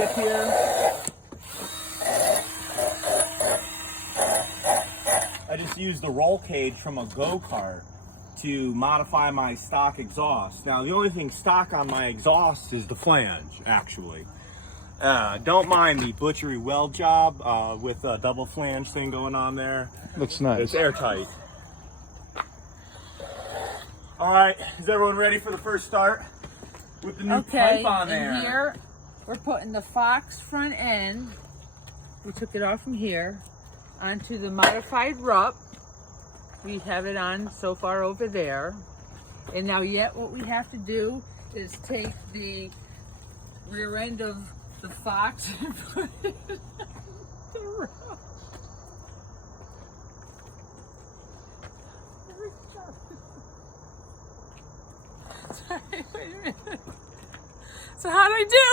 tip here. I just used the roll cage from a go-kart to modify my stock exhaust. Now, the only thing stock on my exhaust is the flange, actually. Don't mind the butchery weld job with a double flange thing going on there. Looks nice. It's airtight. All right, is everyone ready for the first start? With the new pipe on there. And here we're putting the Fox front end. We took it off from here onto the modified RUP. We have it on so far over there. And now yet what we have to do is take the rear end of the Fox and put it on the RUP. Sorry, wait a minute. So how'd I do?